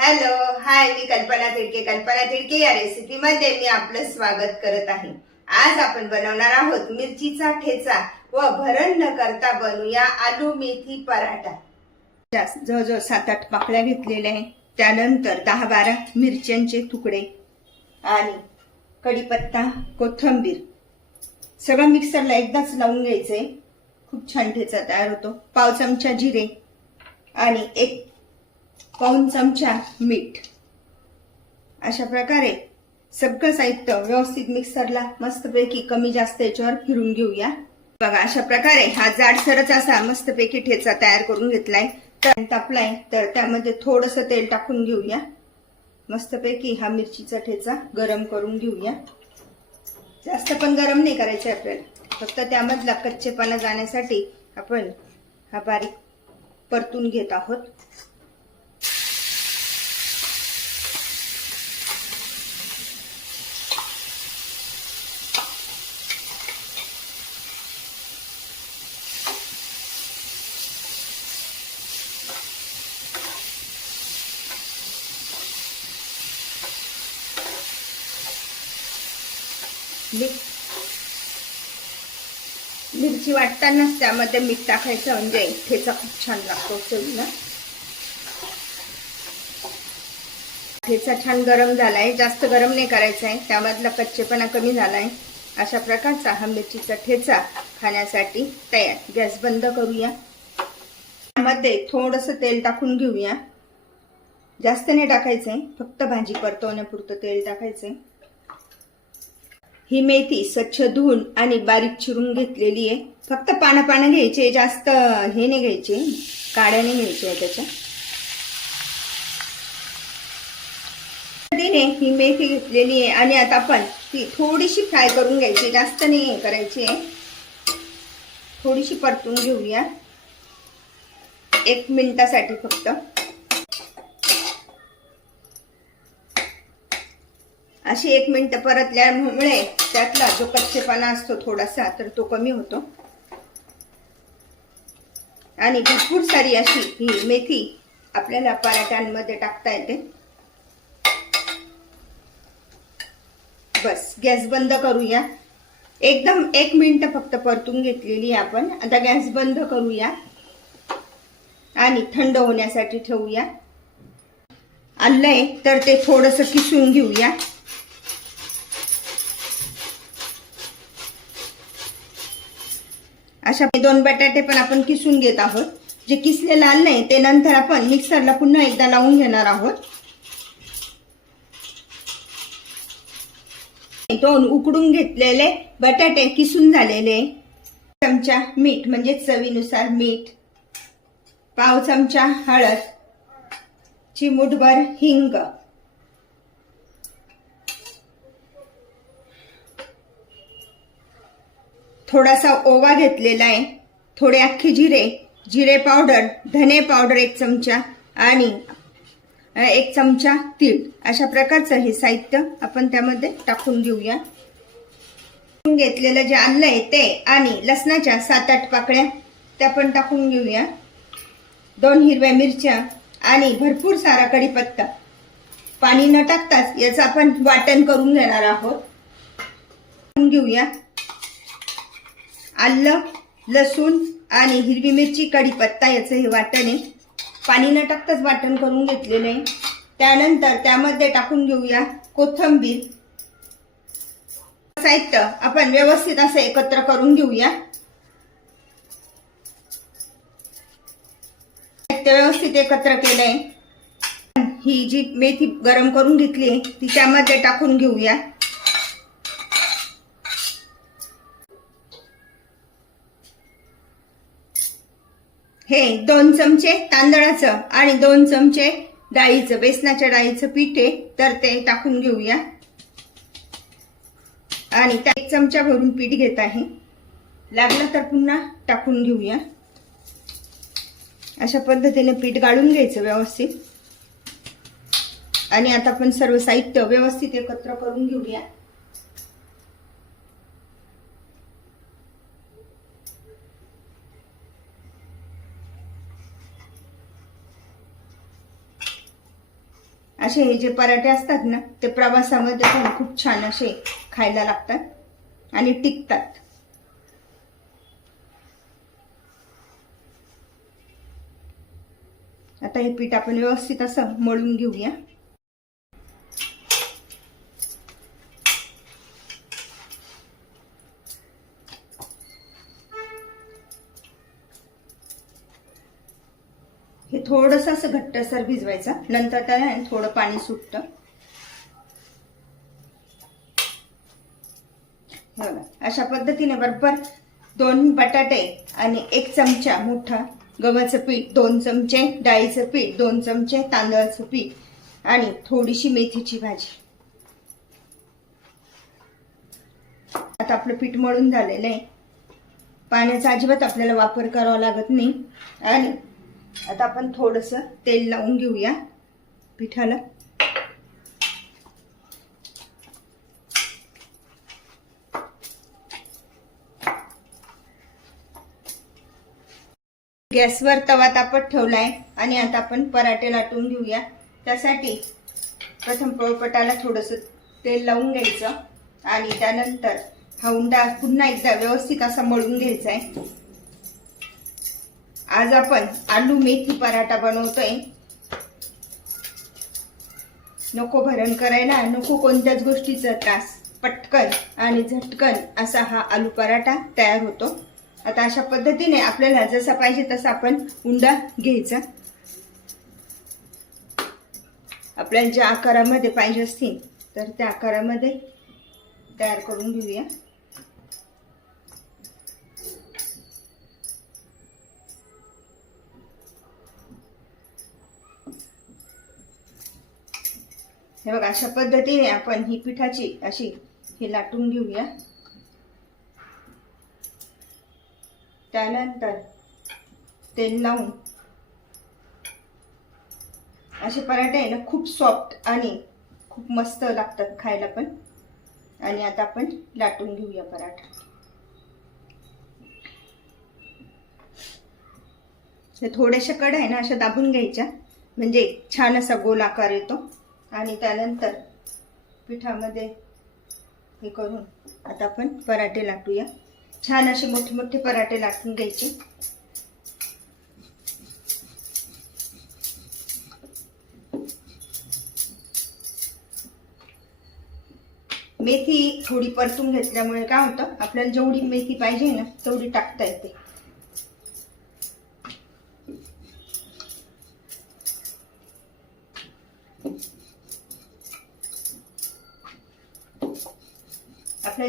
Hello hi मी कल्पना तिडके. कल्पना तिडके या रेसिपीमध्ये मी आपलं स्वागत करत आहे. आज आपण बनवणार आहोत मिरचीचा ठेचा व भरण न करता बनवूया आलू मेथी पराठा. जास्त जवळजवळ सात आठ पाकळ्या घेतलेल्या आहे त्यानंतर दहा बारा मिरच्यांचे तुकडे आणि कढीपत्ता कोथिंबीर. सगळं मिक्सरला एकदाच लावून घ्यायचंय. खूप छान ठेचा तयार होतो. पाव चमचा जिरे आणि एक पाऊन चमचा मीठ. अशा प्रकारे सगळं साहित्य व्यवस्थित मिक्सरला मस्तपैकी कमी जास्त याच्यावर फिरून घेऊया. बघा अशा प्रकारे हा जाडसरच असा मस्तपैकी ठेचा तयार करून घेतलाय. तर तापलाय तर त्यामध्ये थोडस तेल टाकून घेऊया. मस्तपैकी हा मिरचीचा ठेचा गरम करून घेऊया. जास्त पण गरम नाही करायचं आपल्याला. फक्त त्यामधला कच्चेपणा जाण्यासाठी आपण हा बारीक परतून घेत आहोत. मिरची वाटतानाच त्यामध्ये मीठ टाकायचं म्हणजे ठेचा खूप छान लागतो चवीला. ठेचा छान गरम झालाय. जास्त गरम नाही करायचा आहे त्यामधला कच्चेपणा कमी झालाय. अशा प्रकारचा हा मिरचीचा ठेचा खाण्यासाठी तयार. गॅस बंद करूया. त्यामध्ये थोडस तेल टाकून घेऊया. जास्त नाही टाकायचंय. फक्त भाजी परतवण्यापुरतं तेल टाकायचंय. ही मेथी स्वच्छ धुवून आणि बारीक चिरून घेतलेली आहे. फक्त पानं पानं घ्यायचे जास्त हे नाही घ्यायचे. काड्याने घ्यायचे आहे त्याच्या. तिने ही मेथी घेतलेली आहे आणि आता आपण ती थोडीशी फ्राय करून घ्यायची जास्त नाही करायची आहे. थोडीशी परतून घेऊया. एक मिनिटासाठी फक्त. अशी एक मिनिट परतल्यामुळे त्यातला जो कच्चेपणा असतो थोडासा तर तो कमी होतो. आणि भरपूर सारी अशी ही मेथी आपल्याला पराठ्यांमध्ये टाकता येते. बस गॅस बंद करूया. एकदम एक मिनिट फक्त परतून घेतलेली आपण. आता गॅस बंद करूया. आणि थंड होण्यासाठी ठेवूया. आणलंय तर ते थोडंसं किसून घेऊया. अशा दोन बटाटे पण आपण किसून घेत आहोत. जे किसलेलं आणलंय ते नंतर आपण मिक्सरला पुन्हा एकदा लावून घेणार आहोत. दोन उकडून घेतलेले बटाटे किसून झालेले. चमचा मीठ म्हणजे चवीनुसार मीठ. पाव चमचा हळद. चिमूटभर हिंग. थोडासा ओवा घेतलेला आहे. थोडे अख्खे जिरे जिरे पावडर धने पावडर एक चमचा आणि एक चमचा तीळ. अशा प्रकारचं हे साहित्य आपण त्यामध्ये टाकून घेऊया घेतलेलं जे अन्न आहे ते आणि लसणाच्या सात आठ पाकळ्या त्या पण टाकून घेऊया. दोन हिरव्या मिरच्या आणि भरपूर सारा कढीपत्ता. पाणी न टाकताच याचं आपण वाटण करून घेणार आहोत. घेऊया. आलं लसूण आणि हिरवी मिरची कढीपत्ता याचं हे वाटण आहे. पाणी न टाकताच वाटण करून घेतलेलं आहे. त्यानंतर त्यामध्ये टाकून घेऊया कोथंबीर. साहित्य आपण व्यवस्थित असं एकत्र करून घेऊया. साहित्य व्यवस्थित एकत्र केलंय. ही जी मेथी गरम करून घेतली ती त्यामध्ये टाकून घेऊया. हे दोन चमचे तांदळाचं आणि दोन चमचे डाळीचं बेसनाच्या डाळीचं पीठ आहे तर ते टाकून घेऊया. आणि त्या एक चमचा भरून पीठ घेत आहे. लागलं तर पुन्हा टाकून घेऊया. अशा पद्धतीने पीठ गाळून घ्यायचं व्यवस्थित. आणि आता आपण सर्व साहित्य व्यवस्थित एकत्र करून घेऊया. असे हे जे पराठे असतात ना ते प्रवासामध्ये पण खूप छान असे खायला लागतात आणि टिकतात. आता हे पीठ आपण व्यवस्थित असं मळून घेऊया. असं घट्टसर भिजवायचं. नंतर त्याला थोडं पाणी सुटतं. अशा पद्धतीने बरोबर दोन बटाटे आणि एक चमचा मोठा गव्हाचं पीठ दोन चमचे डाळीचं पीठ दोन चमचे तांदळाचं पीठ आणि थोडीशी मेथीची भाजी. आता आपलं पीठ मळून झालेलं आहे. पाण्याचा अजिबात आपल्याला वापर करावा लागत नाही. आणि आता आपण थोडस तेल लावून घेऊया पिठाला. गॅसवर तवा तापत ठेवलाय आणि आता आपण पराठे लाटून घेऊया. त्यासाठी प्रथम पोळपटाला थोडंसं तेल लावून घ्यायचं आणि त्यानंतर हा उंडा पुन्हा एकदा व्यवस्थित असा मळून घ्यायचा आहे आज आपण आलू मेथी पराठा बनवतोय. नको भरण करायला नको कोणत्याच गोष्टीचा त्रास. पटकन आणि झटकन असा हा आलू पराठा तयार होतो. आता अशा पद्धतीने आपल्याला जसा पाहिजे तसा आपण उंडा घ्यायचा. आपल्याला ज्या आकारामध्ये पाहिजे असतील तर त्या आकारामध्ये तयार करून घेऊया. हे बघा अशा पद्धतीने आपण ही पिठाची अशी हे लाटून घेऊया. त्यानंतर तेल लावून असे पराठे आहे ना खूप सॉफ्ट आणि खूप मस्त लागतात खायला पण. आणि आता आपण लाटून घेऊया पराठा. थोड्याशा कड आहे ना अशा दाबून घ्यायच्या. म्हणजे छान असा गोल आकार येतो. आणि त्यानंतर पिठामध्ये हे करून आता आपण पराठे लाटूया. छान असे मोठे मोठे पराठे लाटून घ्यायचे. मेथी थोडी परतून घेतल्यामुळे काय होतं? आपल्याला जेवढी मेथी पाहिजे ना तेवढी टाकता येते.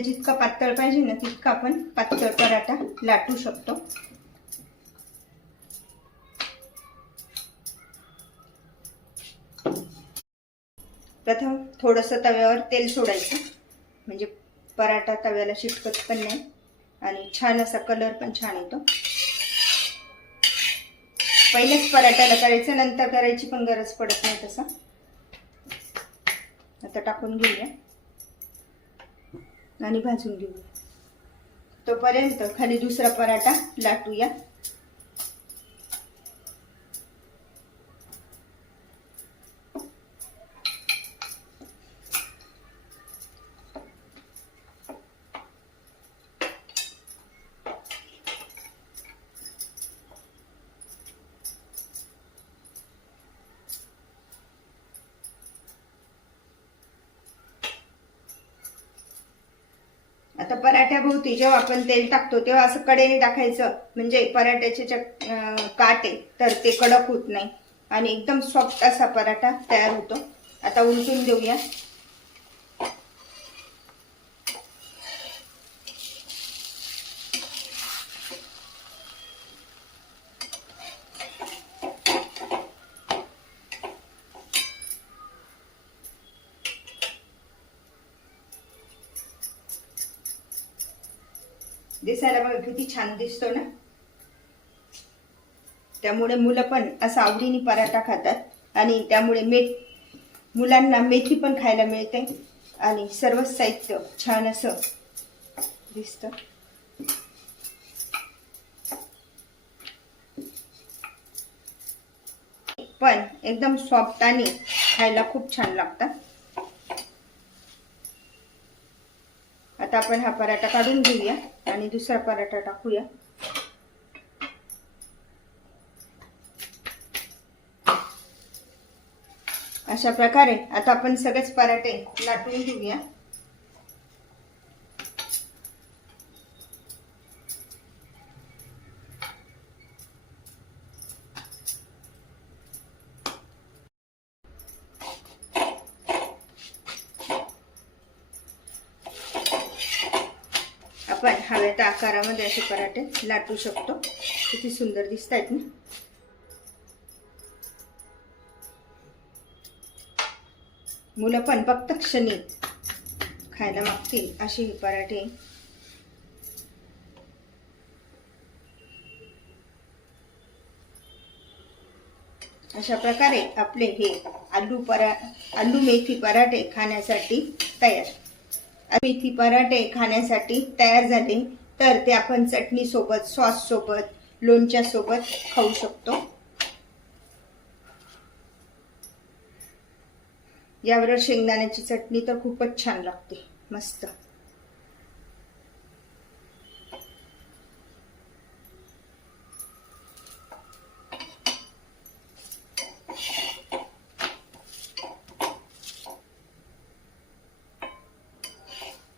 आपल्याला जितका पातळ पाहिजे ना तितका आपण पातळ पराठा लाटू शकतो. प्रथम थोडस तव्यावर तेल सोडायचं. म्हणजे पराठा तव्याला चिटकत पण नाही. आणि छान असा कलर पण छान येतो. पहिलेच पराठ्याला करायचं नंतर करायची पण गरज पडत नाही तसं. आता टाकून घेऊया. आणि भाजून घेऊया तोपर्यंत खाली दुसरा पराठा लाटूया. आता पराठ्याभोवती जेव्हा आपण तेल टाकतो तेव्हा असं कडेने टाकायचं. म्हणजे पराठ्याचे काटे तर ते कडक होत नाही. आणि एकदम सॉफ्ट असा पराठा तयार होतो. आता उलटून देऊया. दिसायला बघा किती छान दिसतो ना? त्यामुळे मुलं पण असं आवडीने पराठा खातात आणि त्यामुळे मेथ मुलांना मेथी पण खायला मिळते आणि सर्व साहित्य छान असं दिसतं. पण एकदम सॉफ्ट आणि खायला खूप छान लागतात आपण हा पराठा काढून घेऊया आणि दुसरा पराठा टाकूया. अशा प्रकारे आता आपण सगळेच पराठे लाटून घेऊया. आपण हव्या त्या आकारामध्ये असे पराठे लाटू शकतो. किती सुंदर दिसत आहेत ना. मुलं पण फक्त क्षणी खायला मागतील असे हे पराठे. अशा प्रकारे आपले हे आलू परा आलू मेथी पराठे खाण्यासाठी तयार. मेथी पराठे खाण्यासाठी तयार झाले तर ते आपण चटणी सोबत सॉस सोबत लोणच्या सोबत खाऊ शकतो. यावर शेंगदाण्याची चटणी तर खूपच छान लागते मस्त.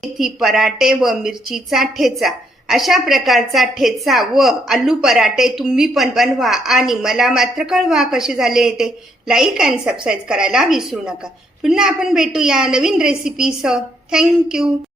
मेथी पराठे व मिरचीचा ठेचा. अशा प्रकारचा ठेचा व आलू पराठे तुम्ही पण बनवा आणि मला मात्र कळवा कसे झाले ते. लाईक अँड सबस्क्राईब करायला विसरू नका. पुन्हा आपण भेटूया नवीन रेसिपीसह थँक्यू